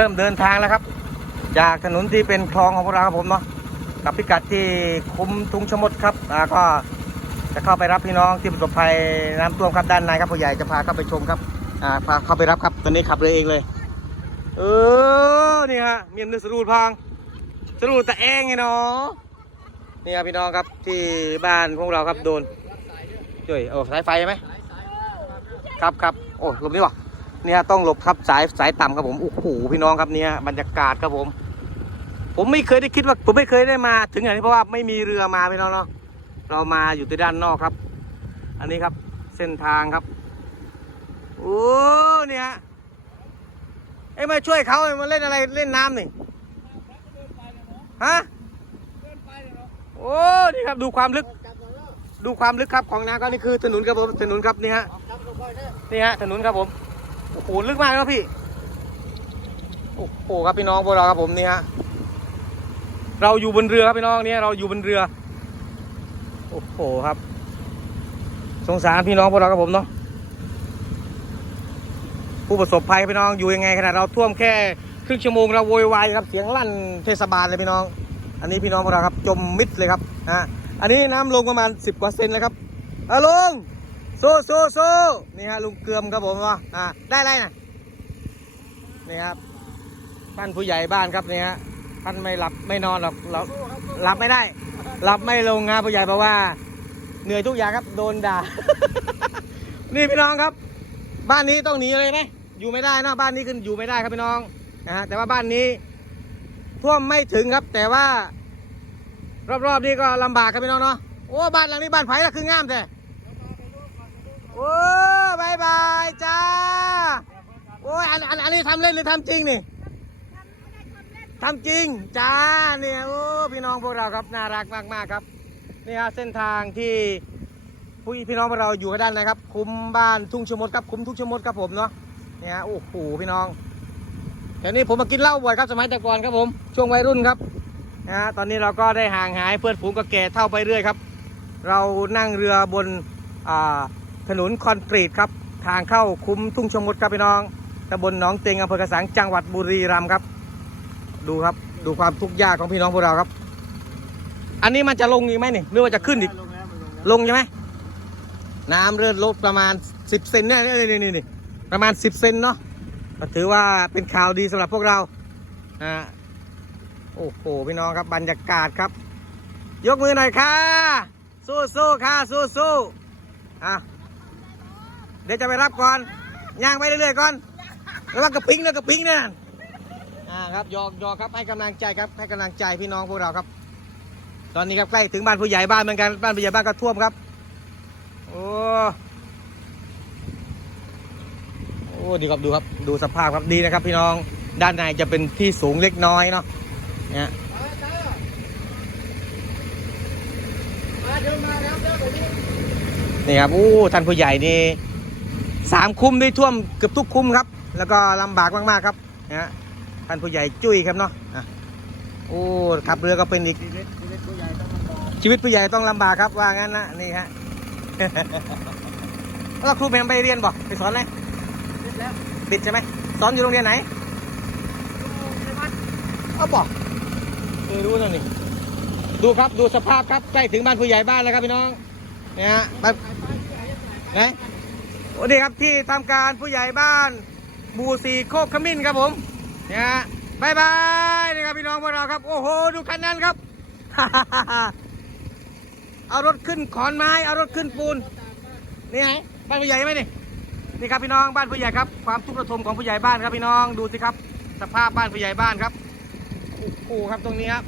เริ่มเดินทางแล้วครับ จากถนนที่เป็นคลองของพวกเราครับผมเนาะกับพิกัดที่คุ้มทุงชะมดครับอ่าก็จะเข้าไปรับพี่น้องที่ประสบภัยน้ำท่วมครับด้านในครับผู้ใหญ่จะพาเข้าไปชมครับอ่าพาเข้าไปรับครับตอนนี้ขับเลยเองเลย เออนี่ฮะเมียนนึกสรูดพังสรูดแต่เองไงเนาะนี่ครับพี่น้องครับที่บ้านพวกเราครับโดนช่วยโอ้สายไฟใช่ไหมครับครับโอ้ลบนี่วะ เนี่ยต้องหลบครับสายสายต่ำครับผมโอ้โหพี่น้องครับเนี่ยบรรยากาศครับผม ผมไม่เคยได้คิดว่า ผมไม่เคยได้มา ถึงอย่างนี้เพราะว่าไม่มีเรือมาพี่น้องเนาะเรามาอยู่ที่ด้านนอกครับ อันนี้ครับเส้นทางครับโอ้เนี่ยเอ้มาช่วยเขามาเล่นอะไรเล่นน้ำนี่ฮะโอ้นี่ครับดูความลึก ดูความลึกครับของน้ำก็นี่คือถนนครับผมถนนครับนี่ฮะนี่ฮะถนนครับผม โอ้ลึกมากครับพี่ โอ้โหครับพี่น้องพวกเราครับผมนี่ฮะ เราอยู่บนเรือครับพี่น้องเนี่ยเราอยู่บนเรือ โอ้โหครับ สงสารพี่น้องพวกเราครับผมเนาะ ผู้ประสบภัยพี่น้องอยู่ยังไงขนาดเราท่วมแค่ครึ่งชั่วโมงเราโวยวายครับเสียงลั่นเทศบาลเลยพี่น้อง อันนี้พี่น้องพวกเราครับจมมิดเลยครับนะอันนี้น้ำลงประมาณ 10กว่าเซนแล้วครับเอาลง สู้สู้สู้นี่ฮะลุงเกือมครับผมว่าอ่าได้ไรนะนี่ครับท่านผู้ใหญ่บ้านครับนี่ฮะท่านไม่หลับไม่นอนหรอกเราหลับไม่ได้หลับไม่ลงนผู้ใหญ่บอกว่า เหนื่อยทุกอย่างครับโดนด่า นี่พี่น้องครับ บ้านนี้ต้องหนีเลยไหมอยู่ไม่ได้นอะบ้านนี้คืออยู่ไม่ได้ครับพี่น้องนะฮะแต่ว่าบ้านนี้ท่วมไม่ถึงครับ แต่ว่า รอบๆนี้ก็ลำบากครับพี่น้องเนาะโอ้บ้านหลังนี้บ้านไผ่ละคืองามแต่ อ้บายบายจ้า โอ้ยอันอันอันนี้ทำเล่นหรือทำจริงนี่ทำจริงจ้าเนี่ยโอ้พี่น้องพวกเราครับน่ารักมากๆครับนี่ฮะเส้นทางที่ผู้พี่น้องพวกเราอยู่กันด้านในครับ คุ้มบ้านทุ่งชมดครับคุ้มทุ่งชมดครับผมเนาะเนี่ยฮะโอ้โหพี่น้องเดี๋ยวนี้ผมมากินเหล้าบ่อยครับสมัยแต่ก่อนครับผมช่วงวัยรุ่นครับนะฮะตอนนี้เราก็ได้ห่างหายเพื่อนฝูงก็แก่เท่าไปเรื่อยครับ เรานั่งเรือบนอ่า ถนนคอนกรีตครับ ทางเข้าคุ้มทุ่งชมดครับพี่น้องตำบลหนองเตงอำเภอกระสังจังหวัดบุรีรัมย์ครับ ดูครับดูความทุกข์ยากของพี่น้องพวกเราครับ อันนี้มันจะลงอีกไหมนี่หรือว่าจะขึ้นอีก ลงใช่ไหมน้ำเริ่มลดประมาณ 10เซนเนี่ยนี่นี่นี่ประมาณ 10เซนเนาะก็ถือว่าเป็นข่าวดีสำหรับพวกเราอ่าโอ้โหพี่น้องครับบรรยากาศครับ ยกมือหน่อยค่ะ สู้สู้ค่ะสู้สู้อะ ดี๋ยวจะไปรับก่อนย่างไปเรื่อยๆก่อนแล้วกกระปิ้งแล้วกระปิ้งเนี่ยอ่าครับยอกยอกครับให้กำลังใจครับให้กำลังใจพี่น้องพวกเราครับ ตอนนี้ครับใกล้ถึงบ้านผู้ใหญ่บ้านเหมือนกันบ้านผู้ใหญ่บ้านก็ท่วมครับโอ้โอ้ดีครับดูครับดูสภาพครับดีนะครับ พี่น้องด้านในจะเป็นที่สูงเล็กน้อยเนาะเนี่ยนี่ครับโอ้ท่านผู้ใหญ่นี่ สามคุ้มได้ท่วมเกือบทุกคุ้มครับ แล้วก็ลำบากมากๆครับนะฮะท่านผู้ใหญ่จุ้ยครับเนาะอะโอ้ขับเรือก็เป็นอีกชีวิตผู้ใหญ่ต้องลำบากครับว่างั้นนะนี่ฮะแล้วครูแมมไปเรียนบอกไปสอนอะไรติดใช่ไหมสอนอยู่โรงเรียนไหนเอาบอกไม่รู้นั่นนี่ดูครับดูสภาพครับใกล้ถึงบ้านผู้ใหญ่บ้านแล้วครับพี่น้องเนี่ยฮะบ้านไหน โอ้ดีครับที่ทำการผู้ใหญ่บ้านหมู่สี่โคกขมิ้นครับผมเนี่ยฮะบายบายนี่ครับพี่น้องพวกเราครับ โอ้โห ดูคันนั้นครับ เอารถขึ้นขอนไม้ เอารถขึ้นปูน นี่ไงบ้านผู้ใหญ่ไหมนี่ นี่ครับพี่น้องบ้านผู้ใหญ่ครับ ความทุกข์ระทมของผู้ใหญ่บ้านครับพี่น้อง ดูสิครับ สภาพบ้านผู้ใหญ่บ้านครับโอ้โหครับตรงนี้ครับ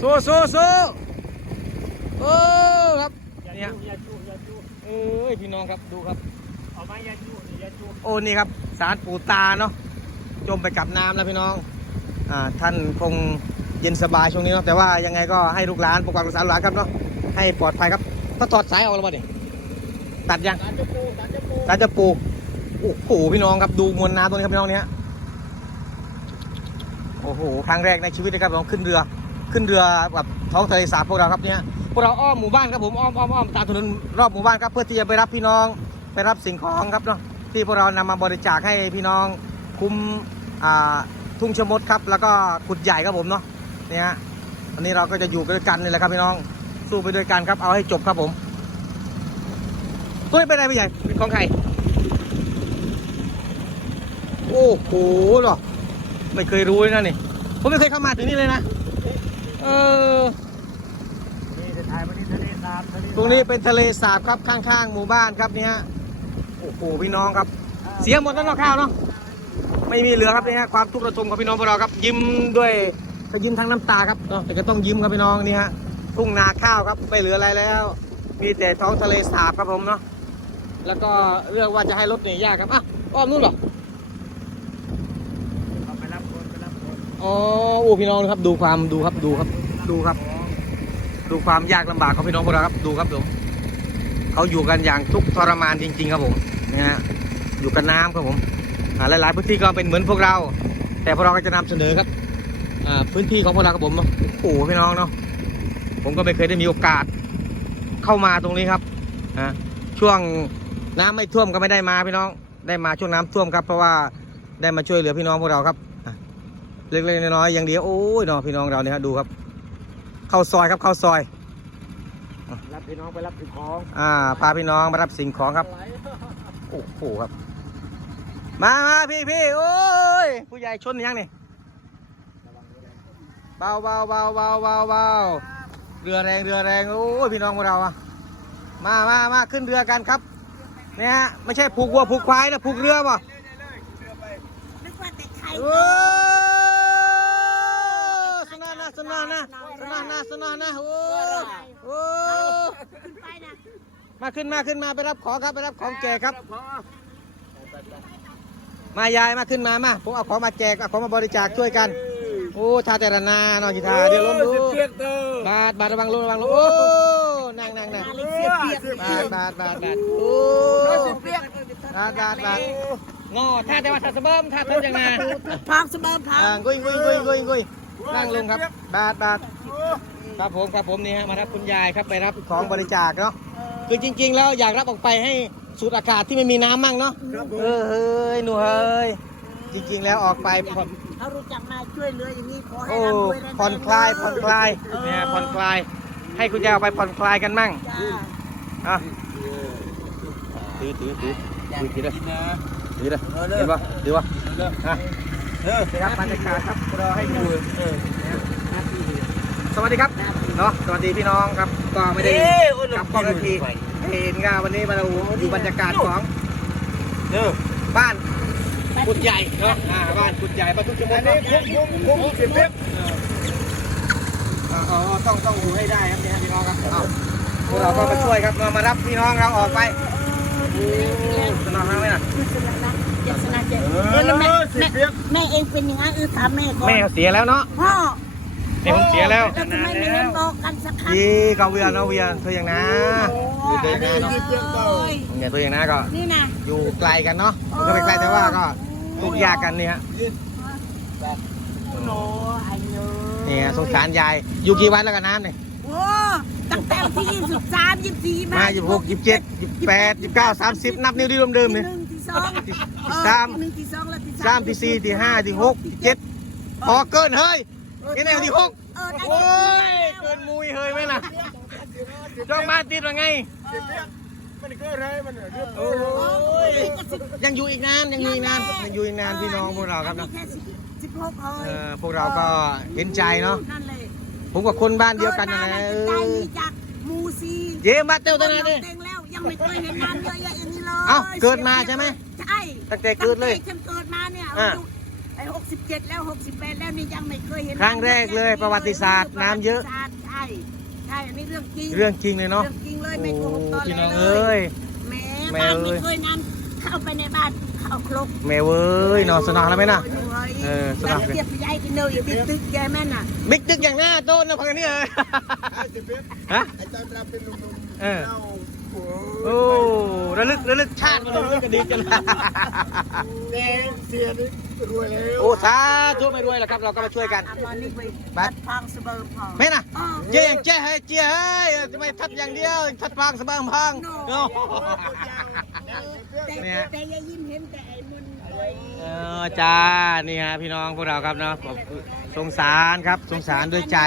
สู้สู้สู้โอ้ครับเนี่ย เอ้ยพี่น้องครับดูครับเอาไม้ยาจูยาจูโอ้นี่ครับสารปู่ตาเนาะจมไปกับน้ำแล้วพี่น้องอ่าท่านคงเย็นสบายช่วงนี้เนาะแต่ว่ายังไงก็ให้ลูกหลานปกปักรักษาลูกหลานครับเนาะให้ปลอดภัยครับก็ถอดสายออกแล้วบ่เนี่ยตัดยังสารจะปูสารจะปูสายจะปูโอ้โหพี่น้องครับดูมวลน้ำตรงนี้ครับพี่น้องเนี้ยโอ้โหครั้งแรกในชีวิตนะครับผมขึ้นเรือ ขึ้นเรือแบบท้องทะเลสาบพวกเราครับเนี่ย พวกเราอ้อมหมู่บ้านครับผมอ้อมอ้อมอ้อมตามถนนรอบหมู่บ้านครับเพื่อที่จะไปรับพี่น้องไปรับสิ่งของครับเนาะที่พวกเรานำมาบริจาคให้พี่น้องคุ้มอ่าทุ่งชะมดครับ แล้วก็ขุดใหญ่ครับผมเนาะเนี่ยฮะวันนี้เราก็จะอยู่กันด้วยกันนี่แหละครับพี่น้องสู้ไปด้วยกันครับเอาให้จบครับผมตัวนี้เป็นอะไรพี่ใหญ่เป็นของใครโอ้โหเหรอไม่เคยรู้เลยนะนี่ผมไม่เคยเข้ามาถึงนี่เลยนะเออนี่จะ ถ่ายมาที่ทะเลสาบทะเลตรงนี้เป็นทะเลสาบครับข้างๆหมู่บ้านครับเนี่ยฮะโอ้โหพี่น้องครับ เสียหมดแล้วเนาะข้าวเนาะไม่มีเหลือครับนี่ฮะความทุกข์ระทมของพี่น้องพวกเราครับ ยิ้มด้วยแต่ยิ้มทั้งน้ำตาครับเนาะแต่ก็ต้องยิ้มครับพี่น้องนี่ฮะทุ่งนาข้าวครับไม่เหลืออะไรแล้ว มีแต่ท้องทะเลสาบครับผมเนาะแล้วก็เรื่องว่าจะให้รถหนียากครับอะอ้อมนู่นเหรอเอาไปรับคนไปรับคนอ๋อโอ้พี่น้องครับดูความดูครับดูครับดูครับ ดูความยากลำบากของพี่น้องพวกเราครับดูครับดูเขาอยู่กันอย่างทุกข์ทรมานจริง ๆ ครับผมนะฮะอยู่กันน้ำครับผมอ่าหลายๆพื้นที่ก็เป็นเหมือนพวกเรา แต่พวกเราก็จะนำเสนอครับพื้นที่ของพวกเราครับผมโอ้โหพี่น้องเนาะผมก็ไม่เคยได้มีโอกาสเข้ามาตรงนี้ครับอ่าช่วงน้ำไม่ท่วมก็ไม่ได้มาพี่น้องได้มาช่วงน้ำท่วมครับ เพราะว่าได้มาช่วยเหลือพี่น้องพวกเราครับเล็กๆน้อยๆอย่างเดียวโอ้ยเนาะพี่น้องเราเนี่ยฮะดูครับ เข้าซอยครับเข้าซอย รับพี่น้องไปรับสิ่งของอ่า พาพี่น้องมารับสิ่งของครับ โอ้โหครับ มามาพี่พี่โอ้ย ผู้ใหญ่ชนยังนี่เบาเบาเบาเบาเบาเบาเรือแรงเรือแรงโอ้ยพี่น้องของเราอะมามามาขึ้นเรือกันครับเนี่ยฮะไม่ใช่ผูกวัวผูกควายนะผูกเรือป่ะนึกว่าแต่ไข่โอ้ สนานะสนานะสนานะสนานะโอ้โอ้ขึ้นไปนะมาขึ้นมาขึ้นมาไปรับของครับไปรับของแจกครับ มายายมาขึ้นมามาผมเอาของมาแจกเอาของมาบริจาคช่วยกันโอ้ชาแต่ละนานอนกีทาเดี๋ยวล้มดูเปียกเตอบาดบาดระวังลงระวังลงโอ้นั่งนั่งนั่งอะไรเสียเปียกบาดบาดบาดบาดโอ้บาดบาดบาดงอท่าแต่ว่าท่าสะเบิ่มท่าทำยังไงพร้อมเสมอพร้ออ่ามกุยกุยกุยกุยกุย นั่งลงครับ บาดบาดครับผมครับผมนี่ฮะมารับคุณยายครับไปรับของบริจาคเนาะคือจริง ๆ แล้วอยากรับออกไปให้สูดอากาศที่ไม่มีน้ำมั่งเนาะเออเฮ้ยหนูเฮ้ยจริง ๆ แล้วออกไปผ่อนเขารู้จักมาช่วยเหลืออย่างนี้ขอให้โอ้ร่ำรวยร่ำรวยผ่อนคลายผ่อนคลายเนี่ยผ่อนคลาย ให้คุณยายออกไปผ่อนคลายกันมั่งจ้าอะถือถือถือถือถือเลยถือเลยเห็นปะถือปะอะ เออครับบรรยากาศครับเราให้ดูเออสวัสดีครับเนาะสวัสดีพี่น้องครับก็ไม่ได้กลับกล้องนาทีเห็นกันวันนี้มาดูดูบรรยากาศของเออบ้านกุดใหญ่เนาะอ่าบ้านกุดใหญ่บ้านทุกชั่วโมงอันนี้คุ้มคุ้มคุ้มสิบเปียกเออเออต้องต้องอยู่ให้ได้ครับเนี่ยพี่น้องครับเอาพวกเราก็มาช่วยครับมามารับพี่น้องเราออกไปโอ้สนองเราไหมล่ะอยากสนาเจ็ แม่เองเป็นอย่างนั้นเออถามแม่ก่อนแม่เขาเสียแล้วเนาะพ่อแม่ผมเสียแล้วแล้วทำไมไม่เห็นบอกกันสักครั้งยี่เขาเวียนเนาะเวียนตัวอย่างนะโอ้ตัวอย่างนะเนาะโอ้ยเนี่ยตัวอย่างนะก็นี่นะอยู่ไกลกันเนาะมันก็ไม่ไกลแต่ว่าก็ทุกข์ยากกันนี่ฮะโอ้อายุนี่ฮะสงสารยายอยู่กี่วันแล้วกันน้ำเนี่ยโอ้ตั้งแต่วันที่ยี่สิบสามยี่สิบสี่มายี่สิบหกยี่สิบเจ็ดยี่สิบแปดยี่สิบเก้าสามสิบนับนิ้วที่เดิมๆที่เลยหนึ่งที่ สองที่เออสาม ที่หนึ่งที่สองแล้วที่สามที่สี่ที่ห้าที่หกที่เจ็ดพอเกินเฮ้ยยังไงวันที่หกเออได้โอ้ยเกินมุยเฮ้ยไหมล่ะจ้องมาติดว่าไงสิบเปียกมันก็อะไรมันเรื่องโอ้ยยังอยู่อีกนานยังอยู่อีกนานยังอยู่อีกนานพี่น้องพวกเราครับอัเนาะแค่สิบสิบหกเอ้เอยอพวกเราก็เห็นใจเนาะนั่นเลยผมกับคนบ้านเดียวกันนั่นแหละเกิเอดมาอจากจากหมูซีเย้มาเต้าตัวนั้นดิ เต็งแล้วยังไม่เคยเห็นน้ำเยอะแยะอย่างนี้ เลยเอ้าเกิดมาใช่ไหมใช่ตั้งแต่เกิดเลย ตั้งแต่ฉันเกิดมาเนี่ยอะไอ้หกสิบเจ็ดแล้วหกสิบแปดแล้วนี่ยังไม่เคยเห็นครั้งแรกเลยประวัติศาสตร์น้ำเยอะ ประวัติศาสตร์ใช่ใช่อันนี้เรื่องจริงเรื่องจริงเลยเนาะเรื่องจริงเลยโอ้ไม่โกหกตอนพี่เลน้องยเอ้ย แหม่แม่บ้านเอ้ไม่ย เคยน้ำเข้าไปในบ้านเข้าครก แม่เว้ยเนาะสนองแล้วไหมน่ะโอ้ยเออสนองแล้วเทียบไปย้ายกินเนยบิ๊กตึกแกแม่น่ะบิ๊กตึกอย่างหน้าโต้นนะพังนี้เออสิบเปียกฮะไอ้ใจเวลาเป็นหนุ่มๆเออเจ้า โอ้โอ้ระลึกระลึกชาติมาเลยก็ดีจังแดงเสียนี่รวยแล้วโอ้สาธุไม่รวยหรอกครับเราก็มาช่วยกันอันวันนี้ไปบับัดดพังสะเบิร์พองแม่น่ะอ๋อเจ๊งเจ๊ให้เจ๊ให้ทำไมทัดอย่างเดียวทัดพางสะบางพังโน่โอ้แต่เนี่ยแต่ยายยิ้มเห็นแต่ไอ้มุนเอเออจ้านี่ฮะพี่น้องพวกเราครับเนาะผมสงสารครับสงสารด้วยใจ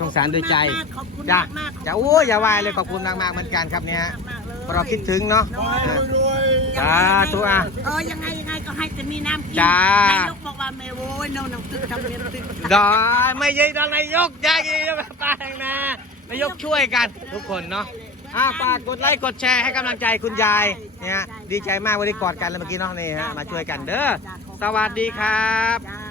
สงสารด้วยใจขอบคุณจ้ามากๆจ้าโอ้ยอย่าวายเลยขอบคุณมากๆเหมือนกันครับเนี่ยฮะมากๆเลยเพราะเราคิดถึงเนาะขอให้รวยจ้าตัวอะ เออยังไงยังไงก็ให้แต่มีน้ำกินจ้า นายกบอกว่าไม่โว้ยน้องน้องตึกทำเนียมตึกดอยไม่ใช่ดอนนายกยากีนะป้าแดงนานายกช่วยกัน ทุกคนเนาะอ่าฝากกดไลค์กดแชร์ให้กำลังใจคุณยายเนี่ยดีใจมากวันนี้กอดกันเลยเมื่อกี้เนาะนี่ฮะมาช่วยกันเด้อสวัสดีครับ จ้า